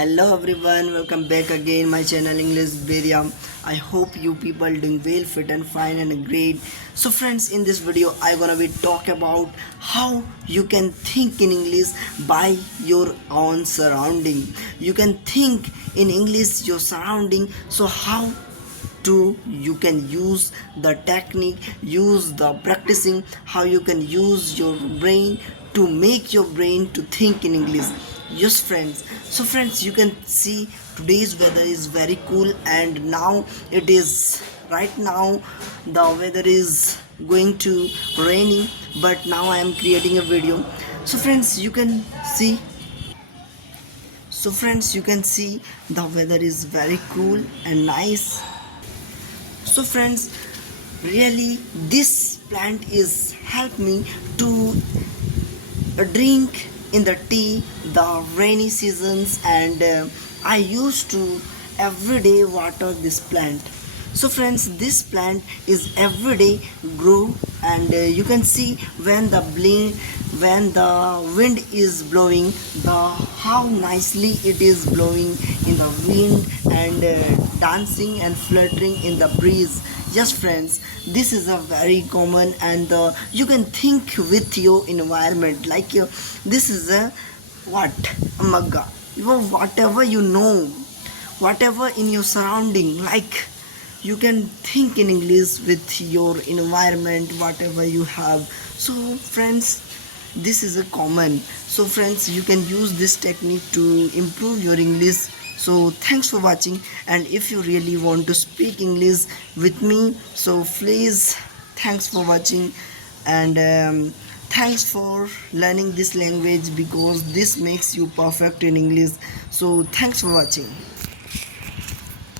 Hello everyone, welcome back again my channel English Bedia. I hope you people doing well, fit and fine and great. So friends, in this video I gonna be talk about how you can think in English by your own surrounding. You can think in English your surrounding. So how to you can use the technique, use the practicing, how you can use your brain to make your brain to think in English. Yes friends, so friends, you can see today's weather is very cool, and now it is right now the weather is going to raining, but now I am creating a video. So friends, you can see, the weather is very cool and nice. So friends, really this plant is help me to drink in the tea the rainy seasons, and I used to everyday water this plant. So friends, this plant is everyday grow, and you can see when the wind is blowing, the how nicely it is blowing in the wind, and dancing and fluttering in the breeze. Yes friends, this is a very common, and you can think with your environment like this is a what magga, whatever you know, whatever in your surrounding, like you can think in English with your environment, whatever you have. So friends, this is a common. So friends, you can use this technique to improve your English. So thanks for watching, and if you really want to speak English with me, so please, thanks for watching, and thanks for learning this language, because this makes you perfect in English. So thanks for watching.